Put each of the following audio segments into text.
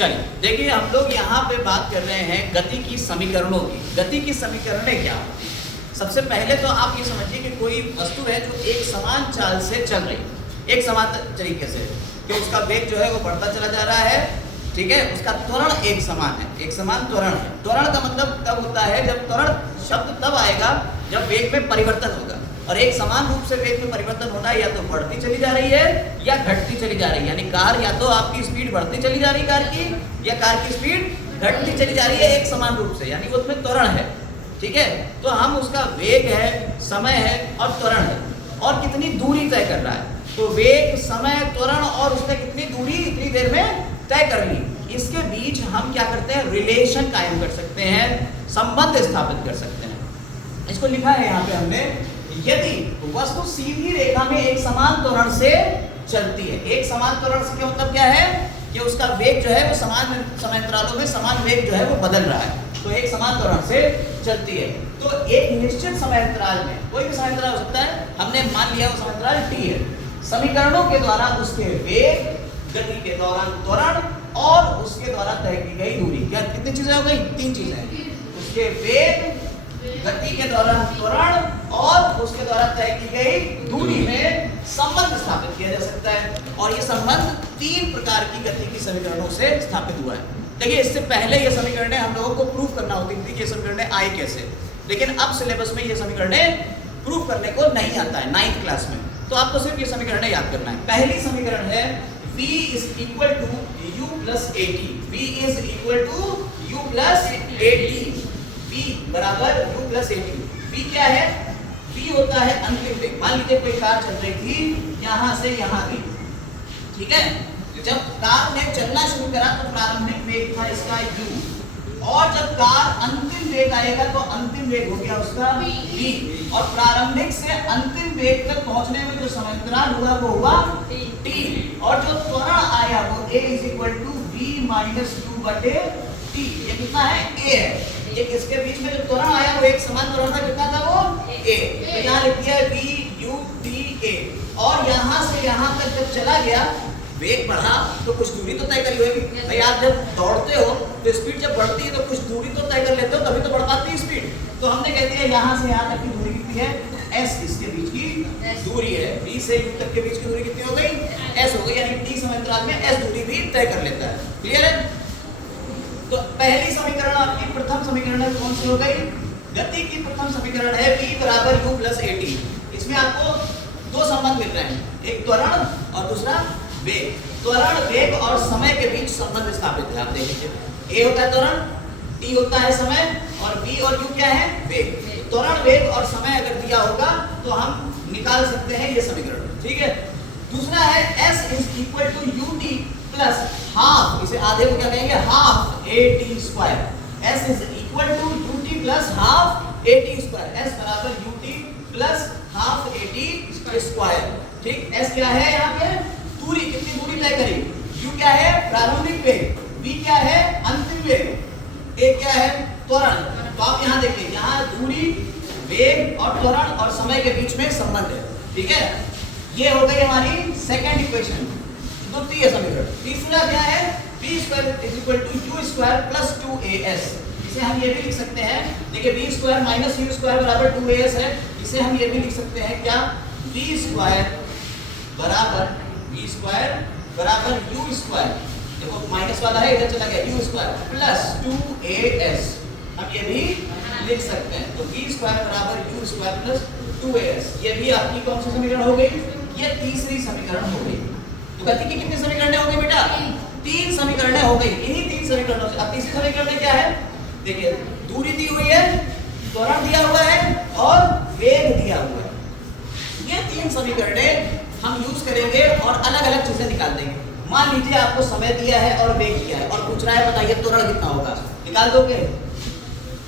चलिए देखिए, हम लोग यहाँ पे बात कर रहे हैं गति की समीकरणों की। गति की समीकरणें क्या होती है? सबसे पहले तो आप ये समझिए कि कोई वस्तु है जो एक समान चाल से चल रही है, एक समान तरीके से, कि उसका वेग जो है वो बढ़ता चला जा रहा है, ठीक है, उसका त्वरण एक समान है, एक समान त्वरण है। त्वरण का मतलब तब होता है जब त्वरण शब्द तब आएगा जब वेग में परिवर्तन होगा, और एक समान रूप से वेग में परिवर्तन होना या तो बढ़ती चली जा रही है या घटती चली जा रही है। यानी कार या तो आपकी स्पीड बढ़ती चली जा रही है कार की, या कार की स्पीड घटती चली जा रही है एक समान रूप से, यानी उसमें त्वरण है, ठीक है। तो हम उसका वेग है, समय है और त्वरण है, और कितनी दूरी तय कर रहा है। तो वेग, समय, त्वरण और उसने कितनी दूरी इतनी देर में तय कर ली, इसके बीच हम क्या करते हैं, रिलेशन कायम कर सकते हैं, संबंध स्थापित कर सकते हैं। इसको लिखा है यहाँ पे हमने, यदि वस्तु सीधी रेखा में एक समान त्वरण से चलती है। एक समान त्वरण से क्या मतलब क्या है, कि उसका वेग जो है वो समान समयांतरालों में समान वेग जो है वो बदल रहा है, तो एक समान त्वरण से चलती है। तो एक निश्चित समयांतराल में, कोई भी समयांतराल हो सकता है, हमने मान लिया वो समयांतराल t है, समीकरणों के द्वारा उसके वेग, गति के दौरान त्वरण और उसके द्वारा तय की गई दूरी, क्या कितनी चीजें हो गई, तीन चीजें, उसके वेग, गति के दौरान त्वरण और उसके द्वारा तय की गई दूरी में संबंध स्थापित किया जा सकता है। और ये संबंध तीन प्रकार की गति की समीकरणों से स्थापित हुआ है। देखिए, इससे पहले ये समीकरणें हम लोगों को प्रूव करना होती थी कि ये समीकरणें आए कैसे, लेकिन अब सिलेबस में ये समीकरणें प्रूव करने को नहीं आता है 9th क्लास में, तो आपको सिर्फ ये समीकरणें याद करना है। पहली समीकरण है v is equal to u plus at, v is equal to u plus at, v बराबर u plus at। v क्या है, v होता है अंतिम वेग। मान लीजिए कोई कार चल रही थी यहाँ से यहाँ गई, ठीक है, जब कार ने चलना शुरू करा तो प्रारंभिक वेग था इसका u, और जब कार अंतिम वेग आएगा तो अंतिम वेग हो गया उसका v, और प्रारंभिक से अंतिम वेग तक पहुंचने में जो समयांतराल हुआ वो हुआ t, और जो त्वरण आया वो a is equal to v minus u बटे t। ये कितना है, a है। ये इसके बीच में जो त्वरण आया वो एक समान त्वरण था, कितना था वो a, तो यहाँ लिख दिया v u t a। और यहाँ से यहाँ तक जब चला गया, वेग बढ़ा तो कुछ दूरी तो तय करी होगी भाई। आप जब दौड़ते हो तो स्पीड जब बढ़ती है तो कुछ दूरी तो तय कर लेते हो, तभी तो बढ़ पाती है स्पीड। तो हमने कहते हैं यहाँ से यहाँ तक की दूरी कितनी है, s इसके बीच की दूरी है, v से u तक के बीच की दूरी कितनी हो गई, s हो गई, यानी t समयांतराल में s दूरी भी तय कर लेता है। क्लियर है? तो पहली समीकरण आपकी प्रथम समीकरण कौन सी हो गई, गति की प्रथम समीकरण है v बराबर u plus at। इसमें आपको दो संबंध मिल रहे हैं, एक त्वरण और दूसरा वेग। त्वरण, वेग और समय के बीच संबंध स्थापित है। आप देख लीजिए, a होता है त्वरण, t होता है समय, और v और u क्या है, वेग। त्वरण, वेग और समय अगर दिया होगा तो हम निकाल सकते हैं ये समीकरण, ठीक है। दूसरा है s is equal to ut plus half, इसे आधे को क्या कहेंगे, half at square. s is equal to ut plus half at square, s बराबर ut plus half at square, ठीक। s क्या है यहाँ पे, दूरी, कितनी दूरी तय करी, u क्या है प्रारंभिक वेग, v क्या है अंतिम वेग, a क्या है त्वरण। तो आप यहाँ देखिए, यहाँ दूरी, वेग और त्वरण और समय के बीच में संबंध है, ठीक है। ये हो गई हमारी सेकंड इक्वेशन, द्वितीय समीकरण। तीसरा क्या है, v square is equal to u square plus 2as। इसे हम ये भी लिख सकते हैं, देखिए v square minus u square बराबर 2as है। इसे हम ये भी लिख सकते हैं क्या, v स्क्वायर बराबर u स्क्वायर, देखो माइनस वाला है इधर चला गया, u स्क्वायर प्लस 2as हम ये भी लिख सकते हैं। तो v स्क्वायर बराबर u स्क्वायर प्लस 2as, ये भी आपकी कौन सी समीकरण हो गई, ये तीसरी समीकरण हो गई। तो गति की कितनी समीकरणें हो गई बेटा, तीन समीकरणें हो गई। इन्हीं तीन समीकरणों से अब तीसरी समीकरण क्या है, देखिए दूरी दी हुई है, त्वरण दिया हुआ है और वेग दिया हुआ है। ये तीन समीकरणें हम यूज करेंगे और अलग अलग चीजें निकाल देंगे। मान लीजिए आपको समय दिया है और वेग दिया है और पूछ रहा है बताइए त्वरण कितना होगा, निकाल दोगे।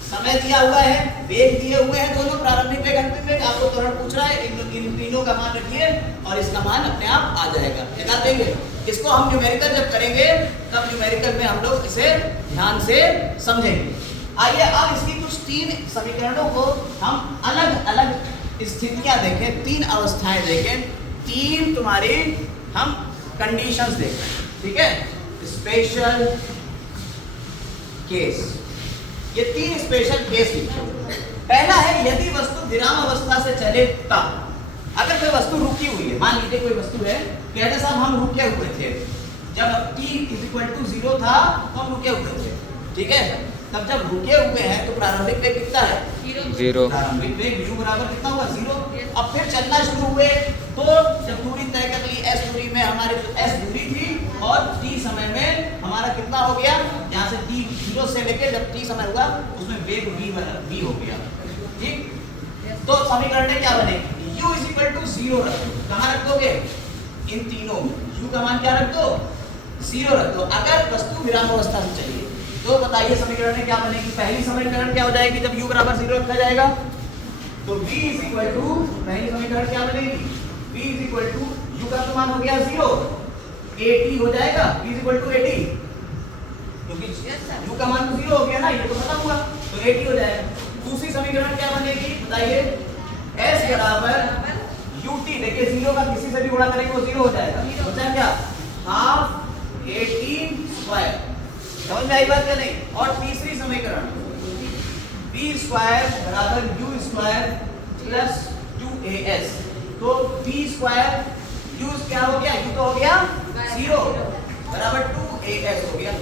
समय दिया हुआ है, वेग दिए हुए हैं दोनों, प्रारंभिक वेग अंतिम वेग, आपको त्वरण पूछ रहा है, इन तीनों का मान रखिए और इसका मान अपने आप आ जाएगा, निकाल देंगे। इसको हम न्यूमेरिकल जब करेंगे तब न्यूमेरिकल में हम लोग इसे ध्यान से समझेंगे। आइए अब इसकी कुछ तीन समीकरणों को हम अलग अलग स्थितियां देखें, तीन अवस्थाएं देखें, तीन तुम्हारी हम कंडीशंस देखें, ठीक है। स्पेशल, केस, ये 3 स्पेशल केस लिखे। पहला है यदि वस्तु विराम अवस्था से चले तब। अगर कोई वस्तु रुकी हुई है, मान लीजिए कोई वस्तु है, कहते साहब हम रुके हुए थे जब t = 0 था तो हम रुके हुए थे, ठीक है। तब जब रुके हुए हैं तो प्रारंभिक वेग कितना है? 0। प्रारंभिक वेग u बराबर कितना हुआ? 0। अब फिर चलना शुरू हुए तो जब दूरी तय कर ली, s दूरी में हमारे s दूरी थी और t समय में हमारा कितना हो गया, यहाँ से t 0 से लेके जब t समय हुआ उसमें वेग v हो गया, ठीक। तो समीकरण में क्या बनेगी? u = 0 रख दो। कहाँ रख दोगे? इन तीनों में u का मान क्या रख दो? 0 रख दो। अगर वस्तु विराम अवस्था से चलिए तो बताइए समीकरण में क्या बनेगी? पहली समीकरण क्या हो जाएगी जब u बराबर 0 रखा जाएगा? तो v पहली समीकरण क्या बनेगी? v u का तो मान हो गया 0, 80 हो जाएगा। v = 80 क्योंकि u का मान तो 0 हो गया ना, ये तो खत्म हुआ, तो 80 हो जाएगा। दूसरी समीकरण क्या बनेगी बताइए? s बराबर ut। देखिए 0 का किसी से भी गुणा करेंगे वो 0 हो जाएगा, बचा क्या? हाफ 18² समझ में आई बात या नहीं? और तीसरी समीकरण b² बराबर u² प्लस 2as। तो b² u क्या हो गया? u तो हो गया 0 बराबर 2as हो गया,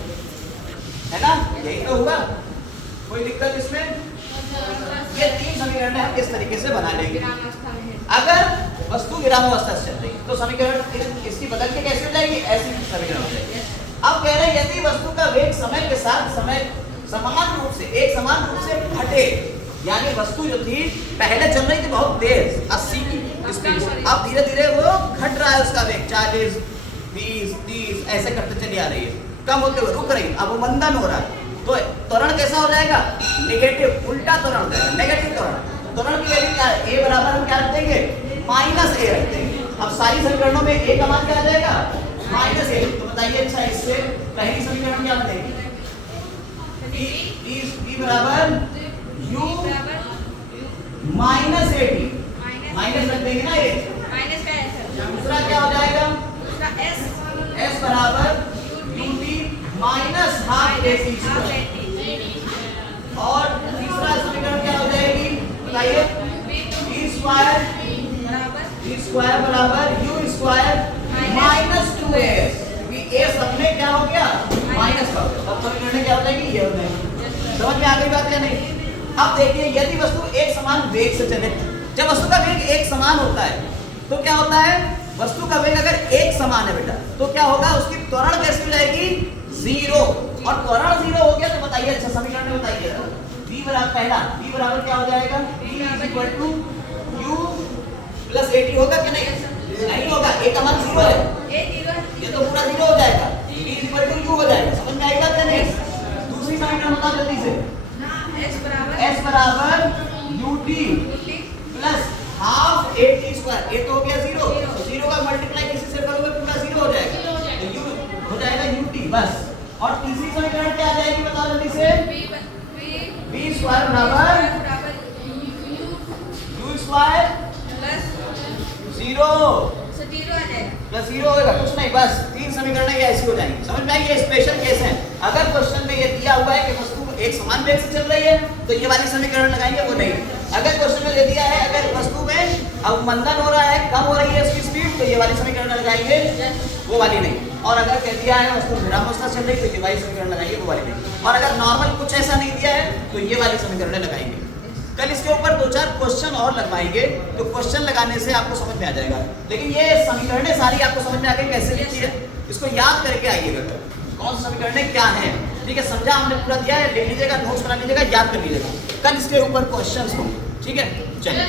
है ना? यही तो हुआ, कोई दिक्कत इसमें? ये 3 समीकरण हम इस तरीके से बना लेंगे। अगर वस्तु विराम अवस्था से चल रही तो समीकरण इसकी बदल के कैसे हो जाएगी? ऐसी समीकरण हो जाएगी। अब कह रहे हैं यदि वस्तु का वेग समय के साथ समान रूप से घटे, यानी वस्तु जो थी पहले चल रही थी बहुत तेज 80 की स्पीड, अब धीरे धीरे वो घट रहा है, उसका वेग 40, 20, 30 ऐसे करते चली आ रही है, कम होते हुए रुक रही, अब वो मंदन हो रहा है, तो त्वरण कैसा हो जाएगा? नेगेटिव, उल्टा त्वरण हो जाएगा, नेगेटिव त्वरण। त्वरण की वैल्यू क्या है? a बराबर हम क्या रख देंगे? -a रख देंगे। अब सारी समीकरणों में a का मान क्या आ जाएगा? -a। तो बताइए अच्छा इससे पहली समीकरण क्या बनेगी? b बराबर u -80, माइनस रख देंगे ना ये, माइनस का है। दूसरा क्या हो जाएगा? s बराबर ut -हाफ 80²। और तीसरा समीकरण क्या हो जाएगी बताइए? b² बराबर u² -2as। a सब में क्या हो गया? माइनस का हो गया, अब समीकरण क्या हो जाएगी? ये हो जाएगी। समझ में आ गई बात या नहीं? अब देखिए यदि वस्तु एक समान वेग से चले, जब वस्तु का वेग एक समान होता है तो क्या होता है? वस्तु का वेग अगर एक समान है बेटा तो क्या होगा? उसकी त्वरण कैसे हो जाएगी? 0। और त्वरण 0 हो गया तो बताइए अच्छा समीकरण में बताइए v बराबर पहला v बराबर क्या हो जाएगा? v = u + 80 होगा कि नहीं? नहीं होगा, a का मान 0 है, ये तो पूरा 0 हो जाएगा, v = u हो जाएगा। समझ में आई बात या नहीं? दूसरी समीकरण बताओ जल्दी से। s बराबर ut प्लस हाफ 80², ये तो हो गया 0, तो 0 का मल्टीप्लाई किसी से करोगे पूरा 0 हो जाएगा, तो u हो जाएगा ut बस। और तीसरी समीकरण क्या आ जाएगी बताओ जल्दी से? b² बराबर u² प्लस 0 होगा, कुछ नहीं, बस 3 समीकरण ये ऐसी हो जाएंगी। समझ में आई? ये स्पेशल केस है। अगर क्वेश्चन में ये दिया हुआ है कि वस्तु एक समान वेग से चल रही है तो ये वाली समीकरण लगाएंगे, वो नहीं। अगर क्वेश्चन में ये दिया है अगर वस्तु में अवमंदन हो रहा है, कम हो रही है उसकी स्पीड, तो ये वाली समीकरण लगाएंगे, वो वाली नहीं। और अगर कह दिया है वस्तु विराम अवस्था चल रही तो ये वाली समीकरण लगाएंगे, वो वाली नहीं। और अगर नॉर्मल कुछ ऐसा नहीं दिया है तो ये वाली समीकरण लगाएंगे। कल इसके ऊपर 2-4 क्वेश्चन और लगवाएंगे, तो क्वेश्चन लगाने से आपको समझ में आ जाएगा। लेकिन ये समीकरणें सारी आपको समझ में आ गई कैसे लिखी है, इसको याद करके आइएगा कौन सी समीकरणें क्या हैं। ठीक है, समझा हमने पूरा दिया है, लिख लीजिएगा, नोट्स बना लीजिएगा, याद कर लीजिएगा। कल इसके ऊपर क्वेश्चंस होंगे। ठीक है, चलिए।